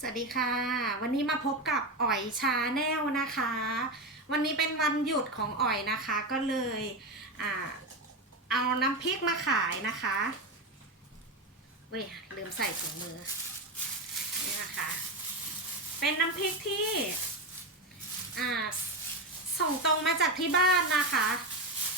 สวัสดีค่ะ วันนี้มาพบกับอ๋อยชาแนลนะคะ วันนี้เป็นวันหยุดของอ๋อยนะคะ ก็เลยอเอาน้ำพริกมาขายนะคะเว้ยลืมใส่ถุงมือนี่นะคะ เป็นน้ำพริกที่ส่งตรงมาจากที่บ้านนะคะ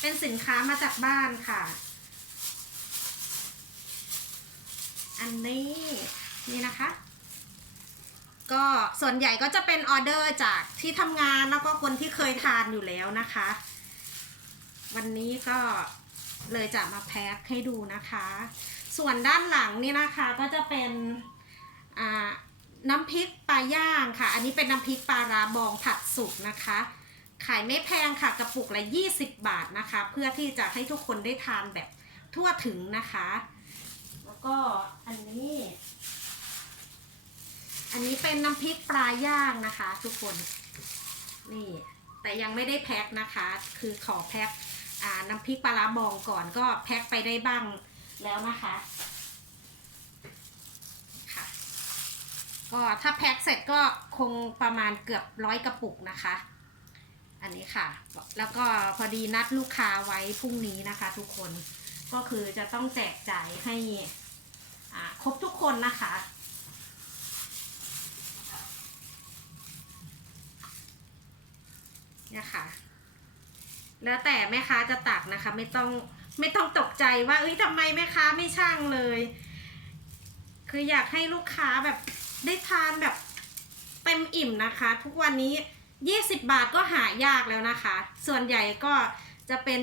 เป็นสินค้ามาจากบ้านค่ะ อันนี้นี่นะคะ ก็ส่วนใหญ่ก็จะเป็นออเดอร์จากที่ทำงานแล้วก็คนที่เคยทานอยู่แล้วนะคะ วันนี้ก็เลยจะมาแพ็คให้ดูนะคะ ส่วนด้านหลังนี่นะคะก็จะเป็นน้ำพริกปลาย่างค่ะ อันนี้เป็นน้ำพริกปลาราบองผัดสุกนะคะ ขายไม่แพงค่ะกระปุกละ 20 บาทนะคะ เพื่อที่จะให้ทุกคนได้ทานแบบทั่วถึงนะคะ แล้วก็อันนี้ อันนี้เป็นน้ำพริกปลาย่างนะคะ ทุกคน นี่ แต่ยังไม่ได้แพ็คนะคะ คือขอแพ็คอ่าน้ำพริกปลาร้าบองก่อนก็แพ็คไปได้บ้างแล้วนะคะค่ะ ก็ถ้าแพ็คเสร็จก็คงประมาณเกือบร้อยกระปุกนะคะ อันนี้ค่ะ แล้วก็พอดีนัดลูกค้าไว้พรุ่งนี้นะคะ ทุกคนก็คือจะต้องแจกจ่ายให้ครบทุกคนนะคะ เนี่ยค่ะ แล้วแต่แม่ค้าจะตักนะคะ ไม่ต้องไม่ต้องตกใจว่าเอ้ยทำไมแม่ค้าไม่ช่างเลย คืออยากให้ลูกค้าแบบได้ทานแบบเต็มอิ่มนะคะ ทุกวันนี้ 20 บาทก็หายากแล้วนะคะ ส่วนใหญ่ก็จะเป็น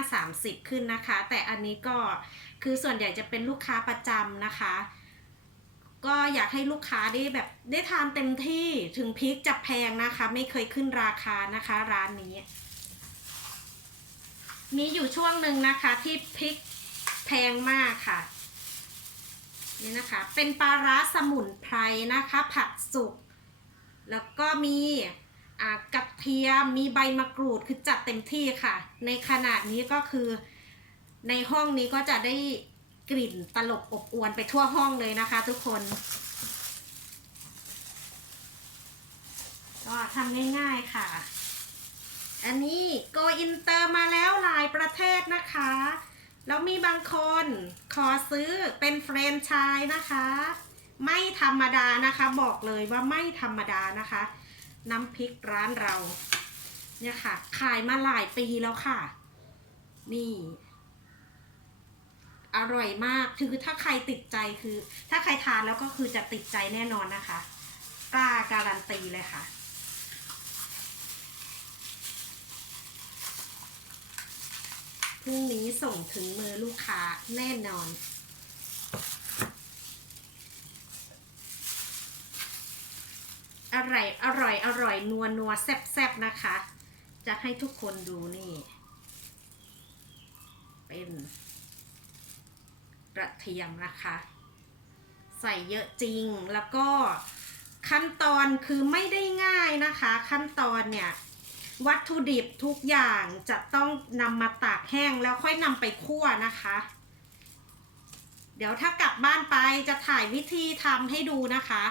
25-30 ขึ้นนะคะ แต่อันนี้ก็คือส่วนใหญ่จะเป็นลูกค้าประจำนะคะ ก็อยากให้ลูกค้าได้แบบได้ทานเต็มที่ถึงพริกจะแพงนะคะ ไม่เคยขึ้นราคานะคะร้านนี้ มีอยู่ช่วงหนึ่งนะคะที่พริกแพงมากค่ะนี่นะคะ เป็นปลาร้าสมุนไพรนะคะ ผัดสุก แล้วก็มีกระเทียมมีใบมะกรูดคือจัดเต็มที่ค่ะ ในขนาดนี้ก็คือในห้องนี้ก็จะได้ กลิ่นตลบอบอวนไปทั่วห้องเลยนะคะ ทุกคน ก็ทำง่ายๆค่ะ อันนี้โกอินเตอร์มาแล้วหลายประเทศนะคะ แล้วมีบางคนขอซื้อเป็นแฟรนไชส์นะคะ ไม่ธรรมดานะคะ บอกเลยว่าไม่ธรรมดานะคะ น้ำพริกร้านเรา เนี่ยค่ะ ขายมาหลายปีแล้วค่ะ นี่ อร่อยมากคือถ้าใครติดใจคือ ถ้าใครทานแล้วก็คือจะติดใจแน่นอนนะคะกล้าการันตีเลยค่ะ พรุ่งนี้ส่งถึงมือลูกค้าแน่นอนอร่อยอร่อย อร่อย นัวนัวแซ่บแซบนะคะ จะให้ทุกคนดูนี่ เป็น กระเทียมนะคะ ใส่เยอะจริงแล้วก็ขั้นตอนคือไม่ได้ง่ายนะคะ ขั้นตอนเนี่ยวัตถุดิบทุกอย่างจะต้องนำมาตากแห้งแล้วค่อยนำไปคั่วนะคะ เดี๋ยวถ้ากลับบ้านไปจะถ่ายวิธีทำให้ดูนะคะ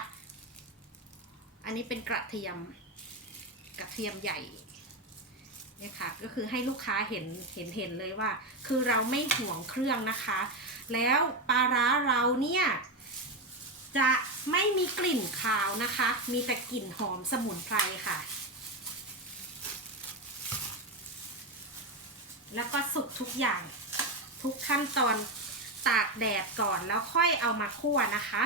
อันนี้เป็นกระเทียมกระเทียมใหญ่เนี่ยค่ะก็คือให้ลูกค้าเห็นเห็นเห็นเลยว่า คือเราไม่ห่วงเครื่องนะคะ แล้วปลาร้าเราเนี่ยจะไม่มีกลิ่นคาวนะคะ มีแต่กลิ่นหอมสมุนไพรค่ะ แล้วก็สุกทุกอย่างทุกขั้นตอนตากแดดก่อนแล้วค่อยเอามาคั่วนะคะ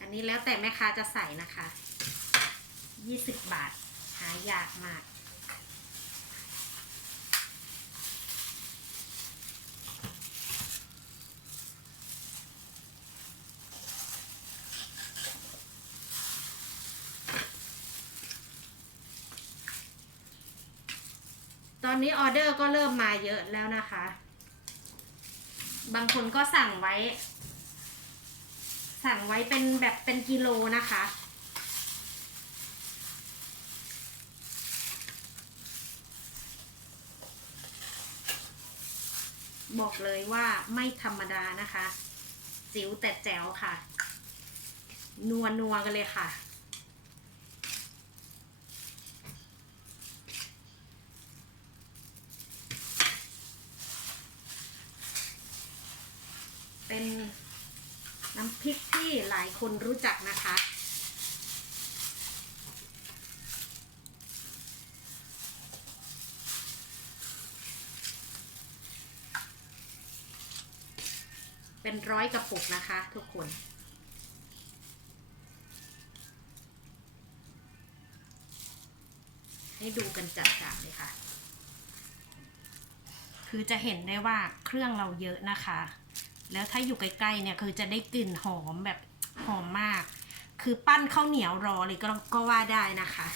อันนี้แล้วแต่แม่ค้าจะใส่นะคะ 20 บาท หายากมาก อนนี้ออเดอร์ก็เริ่มมาเยอะแล้วนะคะ บางคนก็สั่งไว้ สั่งไว้เป็นแบบเป็นกิโลนะคะ บอกเลยว่าไม่ธรรมดานะคะ จิ๋วแต่แจ๋วค่ะ นัวนัวกันเลยค่ะ เป็นน้ำพริกที่หลายคนรู้จักนะคะ เป็นร้อยกระปุกนะคะทุกคน ให้ดูกันจัดๆเลยค่ะ คือจะเห็นได้ว่าเครื่องเราเยอะนะคะ แล้วถ้าอยู่ใกล้ๆเนี่ยคือจะได้กลิ่นหอมแบบหอมมาก คือปั้นข้าวเหนียวรอเลยก็ก็ว่าได้นะคะ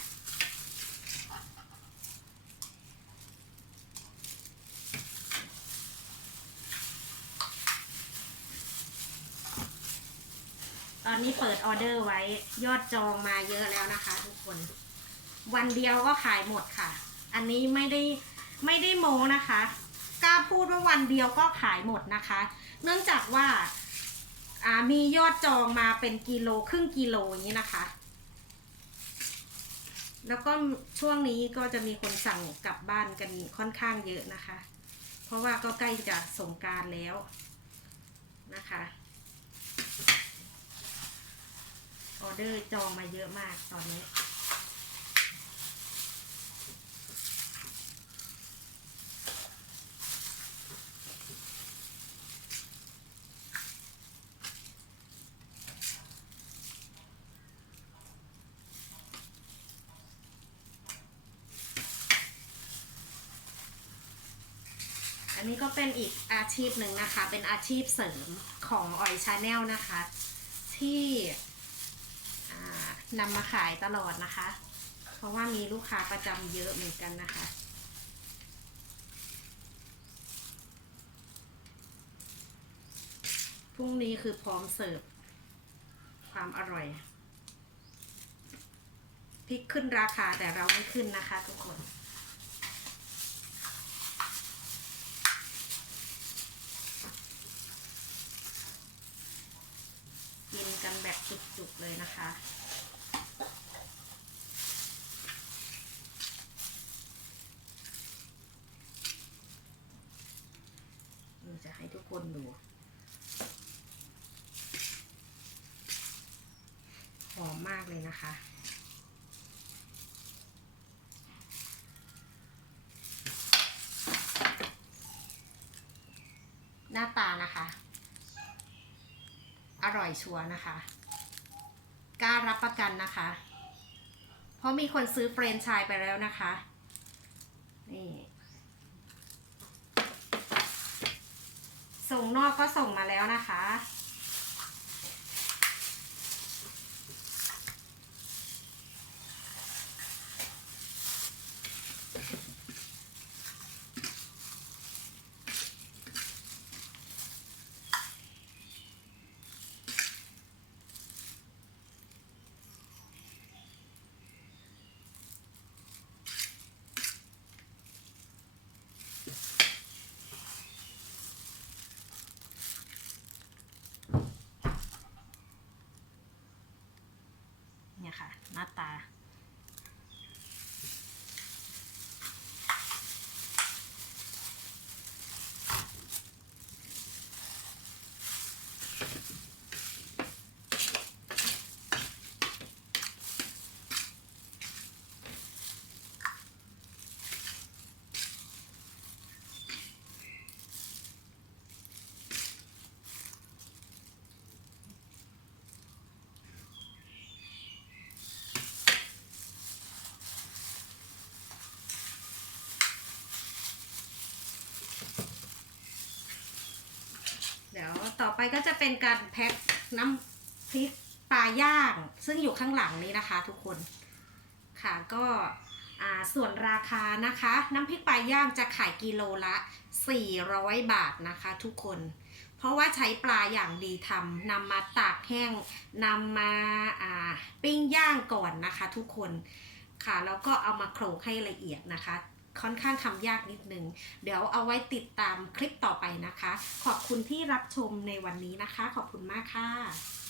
ตอนนี้เปิดออเดอร์ไว้ยอดจองมาเยอะแล้วนะคะทุกคน วันเดียวก็ขายหมดค่ะ อันนี้ไม่ได้ไม่ได้โมนะคะ กล้าพูดว่าวันเดียวก็ขายหมดนะคะ เนื่องจากว่าามียอดจองมาเป็นกิโลครึ่งกิโลอย่างนี้นะคะ แล้วก็ช่วงนี้ก็จะมีคนสั่งกลับบ้านกันค่อนข้างเยอะนะคะ เพราะว่าก็ใกล้จะสงการแล้วนะคะออเดอร์จองมาเยอะมากตอนนี้ อันนี้ก็เป็นอีกอาชีพหนึ่งนะคะ เป็นอาชีพเสริมของออยชาแนลนะคะ ที่นำมาขายตลอดนะคะ เพราะว่ามีลูกค้าประจำเยอะเหมือนกันนะคะพรุ่งนี้คือพร้อมเสิร์ฟความอร่อยพริกขึ้นราคาแต่เราไม่ขึ้นนะคะทุกคนกันแบบจุกๆ เลยนะคะ จะให้ทุกคนดู หอมมากเลยนะคะหน้าตานะคะ อร่อยชัวร์นะคะ กล้ารับประกันนะคะ เพราะมีคนซื้อเฟรนไชายไปแล้วนะคะ นี่ ส่งนอกก็ส่งมาแล้วนะคะ เน้าตา ดี๋ยวต่อไปก็จะเป็นการแพ็คน้ำพริกปลาย่าง ซึ่งอยู่ข้างหลังนี้นะคะทุกคน ค่ะก็ส่วนราคานะคะ น้ำพริกปลาย่างจะขายกิโลละ 400 บาทนะคะ ทุกคน เพราะว่าใช้ปลาอย่างดีทำนำมาตากแห้งนำมาาปิ้งย่างก่อนนะคะ ทุกคนค่ะแล้วก็เอามาโขลกให้ละเอียดนะคะ ค่อนข้างทำยากนิดนึง เดี๋ยวเอาไว้ติดตามคลิปต่อไปนะคะ ขอบคุณที่รับชมในวันนี้นะคะ ขอบคุณมากค่ะ